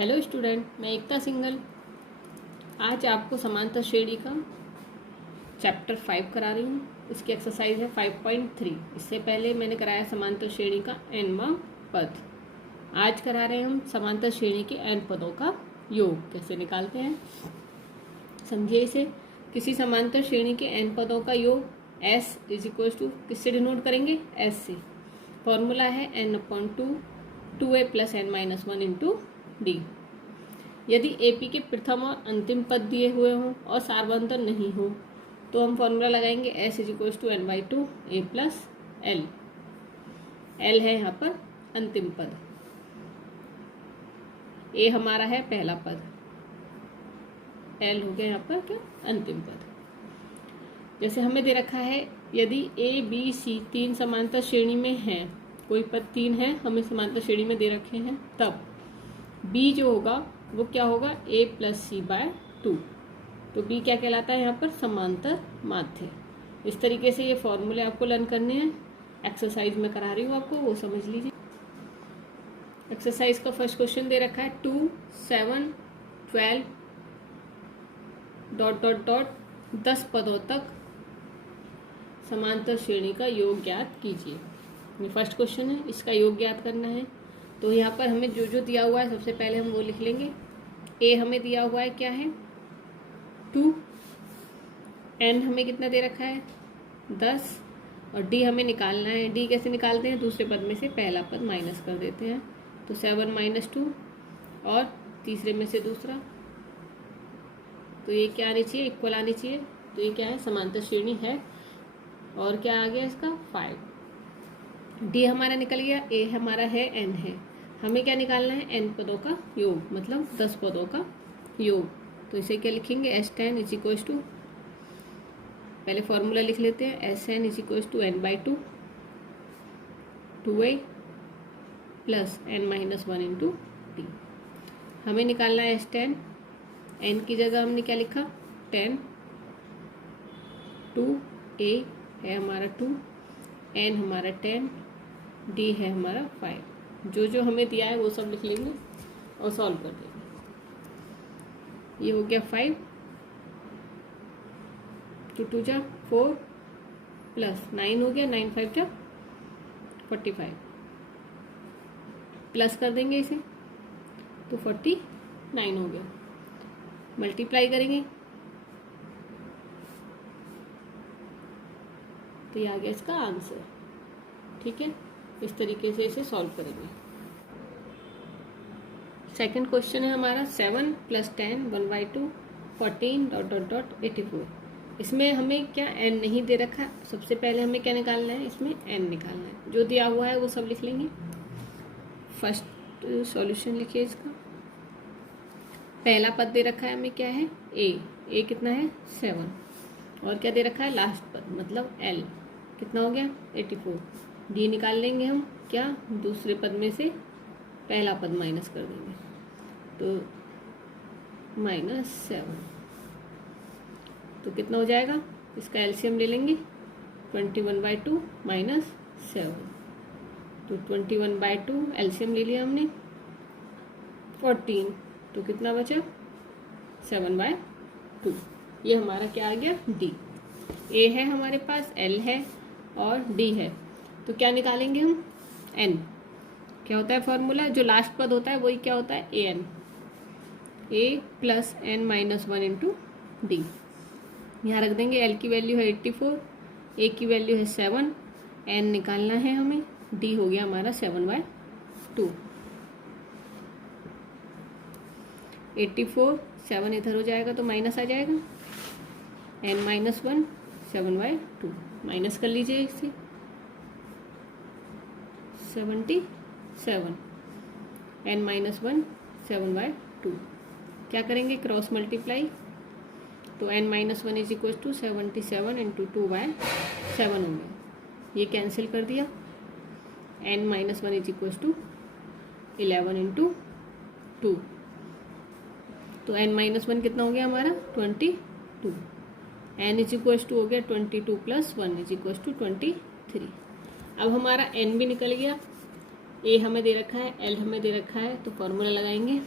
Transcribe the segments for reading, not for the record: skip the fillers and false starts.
Hello student, मैं एकता सिंघल आज आपको समांतर श्रेणी का चैप्टर 5 करा रही हूँ। इसकी एक्सरसाइज है 5.3। इससे पहले मैंने कराया समांतर श्रेणी का nवां पद। आज करा रहे हैं हम समांतर श्रेणी के n पदों का योग कैसे निकालते हैं। समझिए इसे। किसी समांतर श्रेणी के n पदों का योग s इज इक्वल टू किससे डिनोट करेंगे? s से। फॉर्मूला है n/2 2a + n-1 into D. यदि AP के प्रथम और अंतिम पद दिए हुए हों और सार्वंतर नहीं हो तो हम फॉर्मूला लगाएंगे s is equal to n/2 a + l। l है यहाँ पर अंतिम पद, a हमारा है पहला पद, l हो गया यहाँ पर क्या? अंतिम पद। जैसे हमें दे रखा है यदि a b c तीन समांतर श्रेणी में हैं, कोई पद तीन है हमें समांतर श्रेणी में दे रखे हैं, तब b जो होगा वो क्या होगा? a + c/2। तो b क्या कहलाता है यहाँ पर? समांतर माध्य। इस तरीके से ये फॉर्मूले आपको लर्न करने हैं। एक्सरसाइज में करा रही हूँ आपको, वो समझ लीजिए। एक्सरसाइज का फर्स्ट क्वेश्चन दे रखा है 2 7 12 ... 10 पदों तक समांतर श्रेणी का योग ज्ञात कीजिए। ये फर्स्ट क्वेश्चन है, इसका योग ज्ञात करना है। तो यहाँ पर हमें जो जो दिया हुआ है सबसे पहले हम वो लिख लेंगे। a हमें दिया हुआ है क्या है? 2। n हमें कितना दे रखा है? 10। और d हमें निकालना है। d कैसे निकालते हैं? दूसरे पद में से पहला पद माइनस कर देते हैं, तो 7 - 2 और तीसरे में से दूसरा, तो ये क्या आनी चाहिए? इक्वल आनी चाहिए। तो ये क्या है? समांतर श्रेणी है। और क्या आ गया इसका? 5। d हमारा निकल गया, a हमारा है, n है। हमें क्या निकालना है? n पदों का योग, मतलब 10 पदों का योग। तो इसे क्या लिखेंगे? S10 इज इक्वल टू, पहले फॉर्मूला लिख लेते हैं, Sn is equal to n/2 2a + n-1 into D. हमें निकालना है S10। n की जगह हमने क्या लिखा? 10। 2a है हमारा 2, n हमारा 10, d है हमारा 5। जो जो हमें दिया है वो सब लिख लेंगे और सॉल्व कर देंगे। ये हो गया 5, 2 × 2 = 4 + 9 हो गया, 9 × 5 = 45। प्लस कर देंगे इसे तो 49 हो गया। मल्टीप्लाई करेंगे तो ये आ गया इसका आंसर। ठीक है, इस तरीके से इसे सॉल्व करेंगे। सेकंड क्वेश्चन है हमारा 7 + 10 1/2 14 ... 84। इसमें हमें क्या n नहीं दे रखा। सबसे पहले हमें क्या निकालना है? इसमें n निकालना है। जो दिया हुआ है वो सब लिख लेंगे। फर्स्ट सॉल्यूशन लिखिए इसका। पहला पद दे रखा है हमें क्या है? a कितना है? 7। और क्या दे रखा है? लास्ट पद मतलब l कितना हो गया? 84। d निकाल लेंगे हम क्या? दूसरे पद में से पहला पद माइनस कर देंगे, तो -7। तो कितना हो जाएगा? इसका एलसीएम ले लेंगे, 21/2 - 7। तो 21/2 एलसीएम ले लिया हमने, 14। तो कितना बचा? 7/2। ये हमारा क्या आ गया? डी। ए है हमारे पास, एल है और डी है। तो क्या निकालेंगे हम? एन। क्या होता है फॉर्मूला? जो लास्ट पद होता है वही क्या होता है? A N, a + n-1 into D. यहाँ रख देंगे। एल की वैल्यू है 84, ए की वैल्यू है 7, n निकालना है हमें, डी हो गया हमारा 7/2। 84 7 इधर हो जाएगा तो माइनस आ जाएगा, n-1 7/2 माइनस कर लीजिए इसे, 77 n-1 7/2। क्या करेंगे? क्रॉस मल्टीप्लाई, तो n-1 is equal to 77 into 2/7 हो गया। ये कैंसिल कर दिया। n-1 is equal to 11 into 2, तो n-1 कितना हो गया हमारा? 22। n इज इक्वल टू हो गया 22 + 1 इज इक्वल टू 23। अब हमारा n भी निकल गया। a हमें दे रखा है, l हमें दे रखा है, तो फॉर्मूला लगाएंगे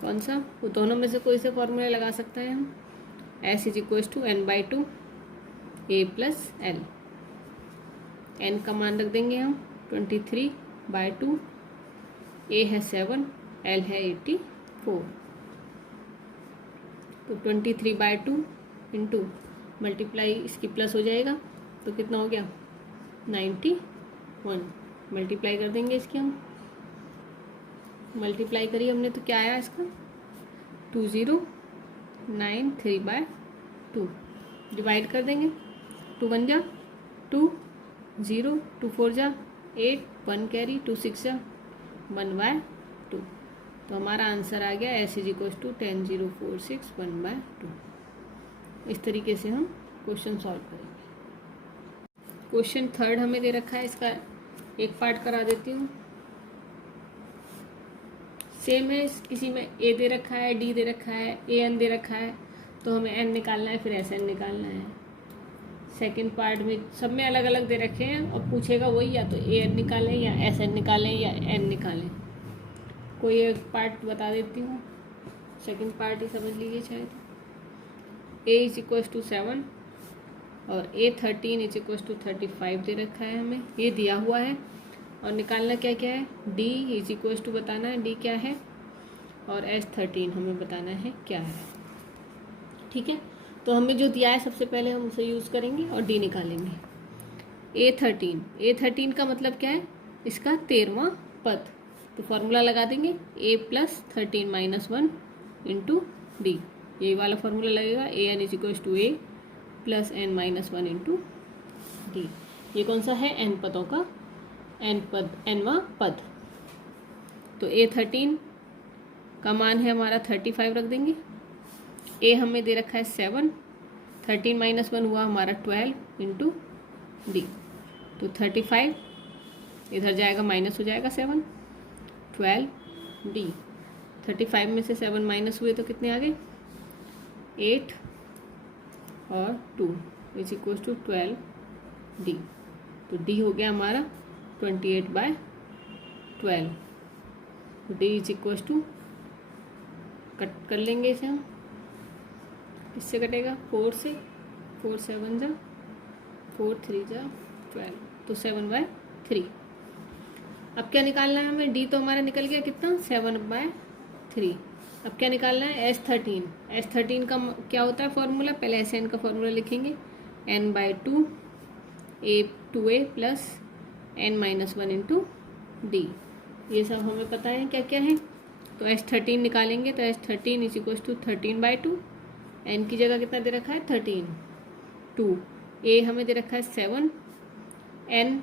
कौन सा? वो दोनों में से कोई से फॉर्मूला लगा सकते हैं हम। S is equal to n/2 A plus L। n का मान रख देंगे हम 23/2, A है 7, L है 84। तो 23/2 इंटू मल्टीप्लाई इसकी प्लस हो जाएगा तो कितना हो गया 91। मल्टीप्लाई कर देंगे इसकी हम। मल्टीप्लाई करिए हमने तो क्या आया इसका 2093/2। डिवाइड कर देंगे 2 1 जा 2, 0 2 4 जा 8, 1 कैरी 2 6 जा 1/2। तो हमारा आंसर आ गया S इज इक्वल टू 10046 1/2। इस तरीके से हम क्वेश्चन सॉल्व करेंगे। क्वेश्चन थर्ड हमें दे रखा है, इसका एक पार्ट करा देती हूँ। सेम है, किसी में A दे रखा है, D दे रखा है, AN दे रखा है, तो हमें N निकालना है, फिर SN निकालना है। सेकंड पार्ट में सब में अलग अलग दे रखे हैं और पूछेगा वही, या तो AN निकालें या SN निकालें या N निकालें। कोई एक पार्ट बता देती हूँ, सेकंड पार्ट ही समझ लीजिए शायद। A इज इक्वल टू 7 और A13 इज इक्वल टू 35 दे रखा है हमें, ये दिया हुआ है। और निकालना क्या क्या है, D इज इक्वल टू बताना है D क्या है, और S13 हमें बताना है क्या है। ठीक है, तो हमें जो दिया है सबसे पहले हम उसे यूज़ करेंगे और D निकालेंगे। A13 का मतलब क्या है, इसका 13वां पद। तो फॉर्मूला लगा देंगे A plus 13 minus 1 into D। ये वाला फॉर्मूला लगेगा AN is equal to A plus N minus 1 into D। ये कौन सा है, N पदों का Nवां पद। तो A13 का मान है हमारा 35 रख देंगे। A हमें दे रखा है 7, 13 माइनस 1 हुआ हमारा 12 इंटू D। तो 35 इधर जाएगा माइनस हो जाएगा 7, 12 D। 35 में से 7 माइनस हुए तो कितने आ गए 8 और 2 इज इक्वल टू 12 D। तो D हो गया हमारा 28/12। तो D is equal to, cut कर लेंगे इसे हम, इससे कटेगा 4 से, 4 7 जा 4 3 जा 12, तो 7/3। अब क्या निकालना है हमें, D तो हमारा निकल गया कितना 7/3। अब क्या निकालना है S13 का क्या होता है फॉर्मूला, पहले SN का फॉर्मूला लिखेंगे n/2 2A plus N minus 1 into D। ये सब हमें पता है क्या क्या है। तो S13 निकालेंगे तो S13 is equal to 13/2। N की जगह कितना दे रखा है 13, 2। A हमें दे रखा है 7, N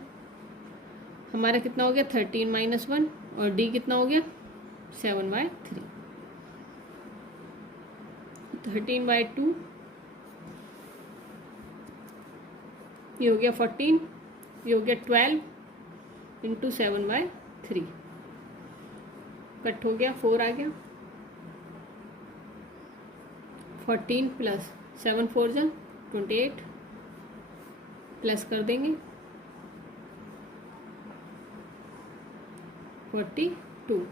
हमारा कितना हो गया 13 माइनस 1 और D कितना हो गया 7/3। 13/2 ये हो गया 14, ये हो गया 12 इंटू 7/3। कट हो गया 4 आ गया, 14 प्लस 7 4 जा 28 प्लस कर देंगे 42।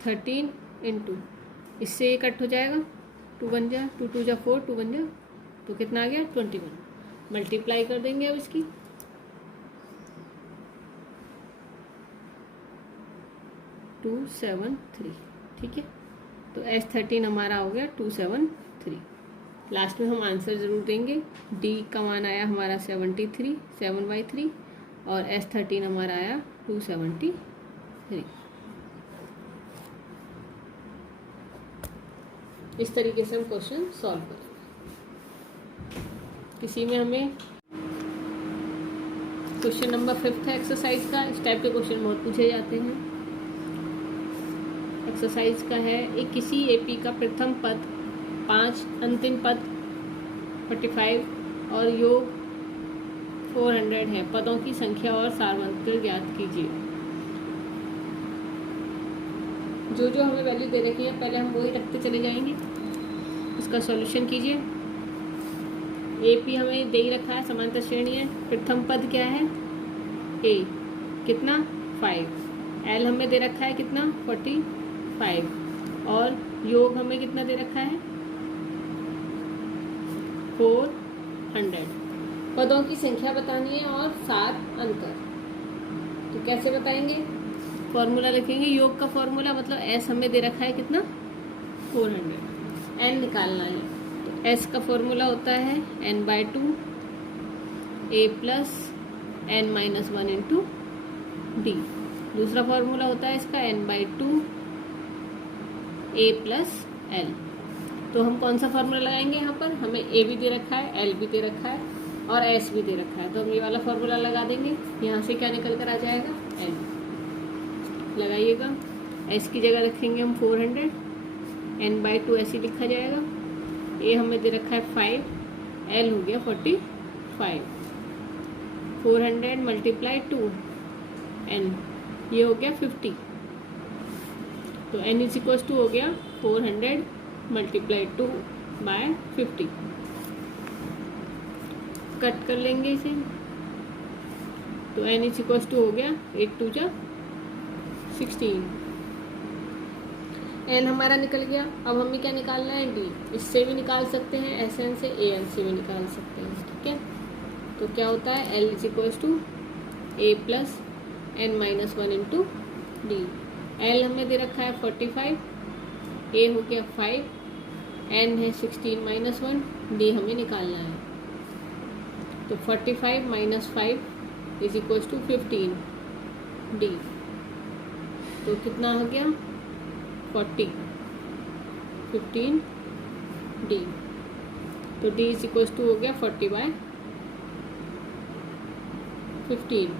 13 इंटू इससे ये कट हो जाएगा 2 1 जा 2 2 जा 4 2 1 जा, तो कितना आ गया 21। मल्टीप्लाई कर देंगे अब इसकी, 273। ठीक है, तो S13 हमारा हो गया 273। लास्ट में हम आंसर ज़रूर देंगे। D का मान आया हमारा 73 7/3 और S13 हमारा आया 273। इस तरीके से हम क्वेश्चन सॉल्व करेंगे। किसी में हमें क्वेश्चन नंबर 5 है एक्सरसाइज का, इस टाइप के क्वेश्चन बहुत पूछे जाते हैं। एक्सरसाइज का है, एक किसी AP का प्रथम पद 5, अंतिम पद 45 और योग 400 है। पदों की संख्या और सार्वत्रिक ज्ञात कीजिए। जो जो हमें वैल्यू दे रखी है पहले हम वही रखते चले जाएंगे। इसका सॉल्यूशन कीजिए। AP हमें दे ही रखा है, समांतर श्रेणी है। प्रथम पद क्या है A, कितना 5। L हमें दे रखा है कितना 45 और योग हमें कितना दे रखा है 400। पदों की संख्या बतानी है और 7 अंतर। तो कैसे बताएंगे? फॉर्मूला लिखेंगे। योग का फॉर्मूला मतलब एस हमें दे रखा है कितना 400। एन निकालना है तो एस का फॉर्मूला होता है n/2 a plus n-1 into D. दूसरा फॉर्मूला होता है इसका n/2 a प्लस l। तो हम कौन सा फॉर्मूला लगाएंगे? यहाँ पर हमें a भी दे रखा है, l भी दे रखा है और s भी दे रखा है, तो हम ये वाला फॉर्मूला लगा देंगे। यहाँ से क्या निकल कर आ जाएगा l। लगाइएगा। s की जगह रखेंगे हम 400, n/2 ऐसे लिखा जाएगा। a हमें दे रखा है 5, l हो गया 45। 400 मल्टीप्लाई 2 n, ये हो गया 50। तो n इज इक्वल टू हो गया 400 मल्टीप्लाई 2 बाय 50। कट कर लेंगे इसे तो n इज इक्वल टू हो गया 8 2 जा 16। n हमारा निकल गया। अब हमें क्या निकालना है? d। इससे भी निकाल सकते हैं, sn से an से भी निकाल सकते हैं। ठीक है, तो क्या होता है l is equal to a plus n-1 into D. l हमें दे रखा है 45, a हो गया 5, n है 16 - 1, d हमें निकालना है। तो 45 - 5 इज इक्वल टू 15 d। तो कितना हो गया 40, 15 d। तो d इज इक्वल टू हो गया 40/15।